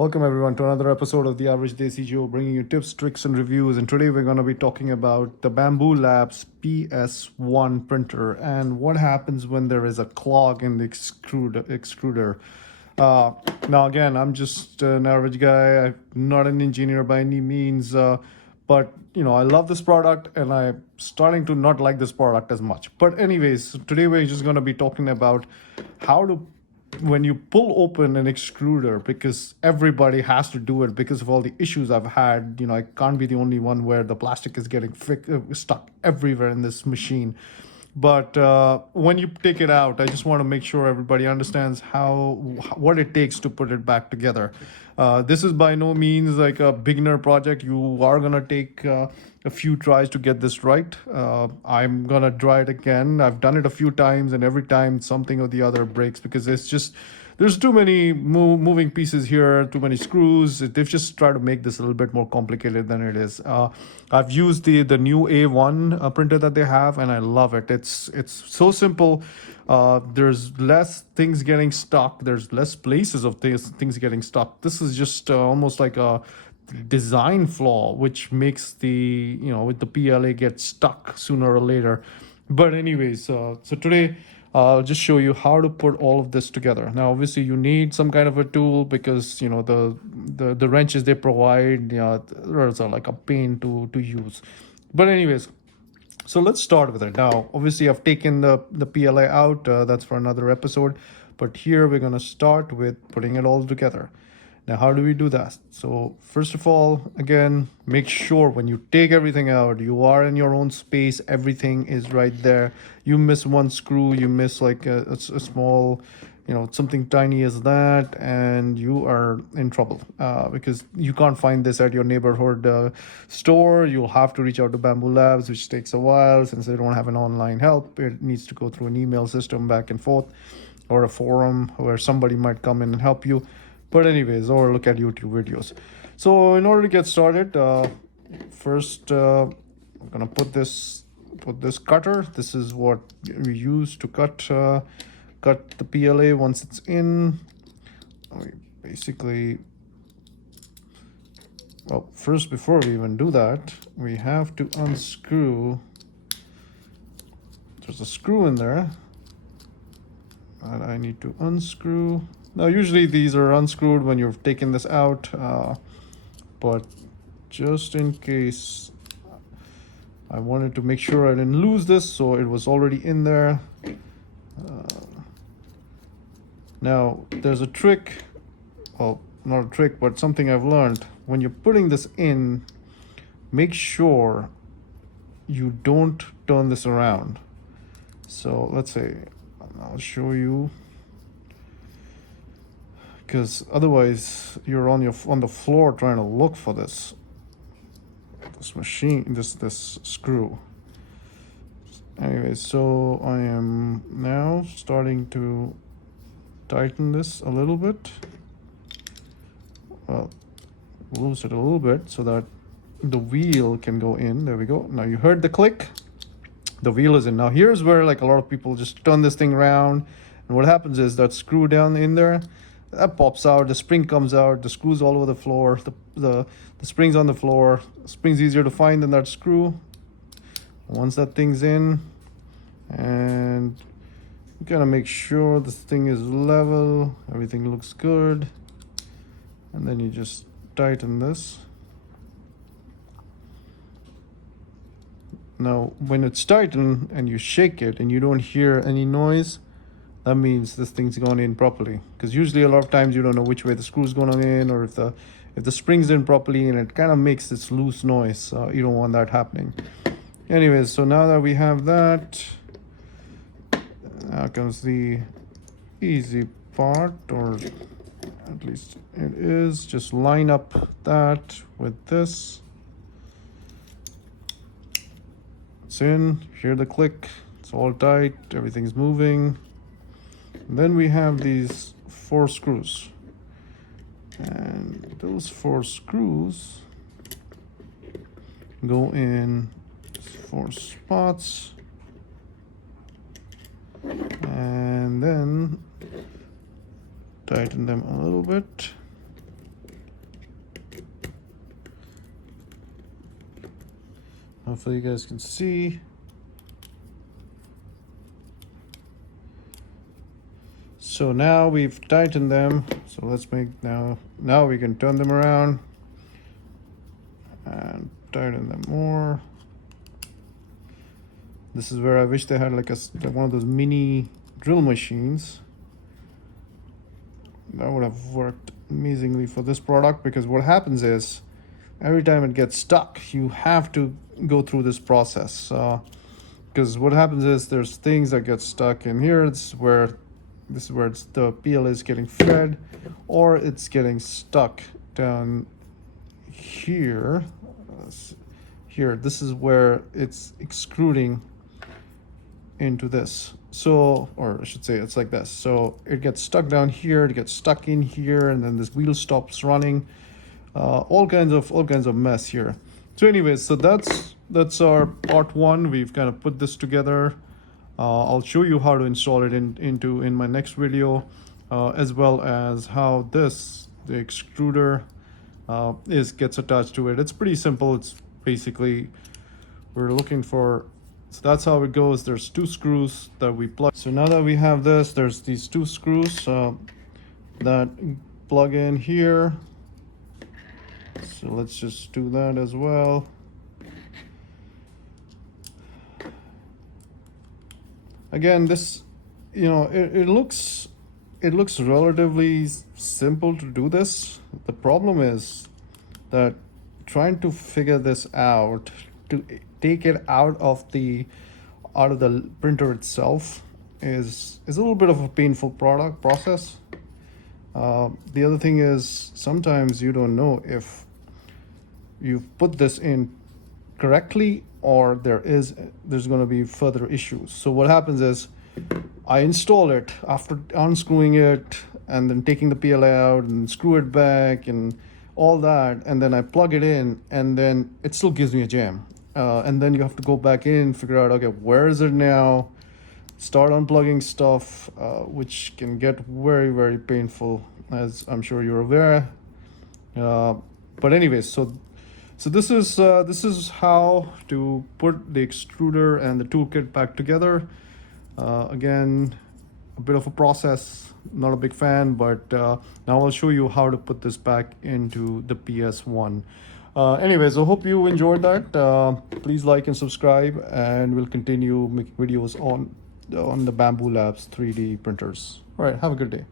Welcome everyone to another episode of the Average Desi Joe, bringing you tips, tricks, and reviews. And today we're going to be talking about the Bambu Labs PS1 printer and what happens when there is a clog in the extruder. Uh, Now again, I'm just an average guy. I'm not an engineer by any means, but I love this product, and I'm starting to not like this product as much. But anyways, today we're just going to be talking about how to when you pull open an extruder, because everybody has to do it because of all the issues I've had. I can't be the only one where the plastic is getting stuck everywhere in this machine. But when you take it out, I just want to make sure everybody understands what it takes to put it back together. This is by no means like a beginner project. You are gonna take a few tries to get this right. I'm gonna try it again. I've done it a few times, and every time something or the other breaks because there's too many moving pieces here, too many screws. They've just tried to make this a little bit more complicated than it is. I've used the new A1 printer that they have, and I love it. It's so simple. There's less things getting stuck. There's less places of things getting stuck. This is just almost like a design flaw, which makes with the PLA get stuck sooner or later. But anyways, so today I'll just show you how to put all of this together. Now, obviously, you need some kind of a tool because the wrenches they provide, those are like a pain to use. But anyways, so let's start with it. Now, obviously, I've taken the PLA out. That's for another episode. But here we're going to start with putting it all together. Now, how do we do that? So first of all, again, make sure when you take everything out, you are in your own space. Everything is right there. You miss one screw, you miss like a small, something tiny as that, and you are in trouble because you can't find this at your neighborhood store. You'll have to reach out to Bambu Labs, which takes a while since they don't have an online help. It needs to go through an email system back and forth, or a forum where somebody might come in and help you. But anyways, or look at YouTube videos. So in order to get started, first I'm gonna put this cutter. This is what we use to cut the PLA once it's in. We basically, well, first before we even do that, we have to unscrew. There's a screw in there that I need to unscrew. Now, usually these are unscrewed when you've taken this out, but just in case, I wanted to make sure I didn't lose this, so it was already in there. Now, there's a trick, well, not a trick, but something I've learned. When you're putting this in, make sure you don't turn this around. So let's say, I'll show you, because otherwise you're on the floor trying to look for this machine, this screw. Anyway, so I am now starting to tighten this a little bit. Well, loose it a little bit so that the wheel can go in. There we go. Now you heard the click. The wheel is in. Now here's where like a lot of people just turn this thing around, and what happens is that screw down in there, that pops out, the spring comes out, the screw's all over the floor, the spring's on the floor. The spring's easier to find than that screw. Once that thing's in, and you gotta make sure this thing is level, everything looks good, and then you just tighten this. Now, when it's tightened and you shake it and you don't hear any noise, that means this thing's gone in properly. Because usually a lot of times you don't know which way the screw's going in, or if the spring's in properly, and it kind of makes this loose noise. You don't want that happening. Anyways, so now that we have that, now comes the easy part, or at least it is. Just line up that with this. It's in, hear the click, it's all tight, everything's moving. And then we have these 4 screws, and those 4 screws go in 4 spots, and then tighten them a little bit. Hopefully you guys can see. So now we've tightened them. So let's make now we can turn them around and tighten them more. This is where I wish they had like one of those mini drill machines. That would have worked amazingly for this product, because what happens is every time it gets stuck, you have to go through this process. Because what happens is there's things that get stuck in here. This is where the PLA is getting fed, or it's getting stuck down here. Here, this is where it's extruding into this. So, or I should say it's like this. So it gets stuck down here, it gets stuck in here, and then this wheel stops running. All kinds of mess here. So anyways, so that's our part one. We've kind of put this together. I'll show you how to install it in my next video, as well as how the extruder gets attached to it. It's pretty simple. It's basically, we're looking for, so that's how it goes. There's two screws that we plug. So now that we have this, there's these two screws that plug in here. So let's just do that as well. Again, this, it looks relatively simple to do this. The problem is that trying to figure this out, to take it out of the printer itself, is a little bit of a painful process. The other thing is, sometimes you don't know if you've put this in correctly, or there's going to be further issues. So what happens is, I install it after unscrewing it and then taking the PLA out and screw it back and all that, and then I plug it in, and then it still gives me a jam. And then you have to go back in, figure out, okay, where is it now? Start unplugging stuff, which can get very, very painful, as I'm sure you're aware. But anyways, so this is how to put the extruder and the toolkit back together. Again, a bit of a process, not a big fan, but now I'll show you how to put this back into the PS1. Anyways, I hope you enjoyed that. Please like and subscribe, and we'll continue making videos on the Bambu Labs 3D printers. All right, have a good day.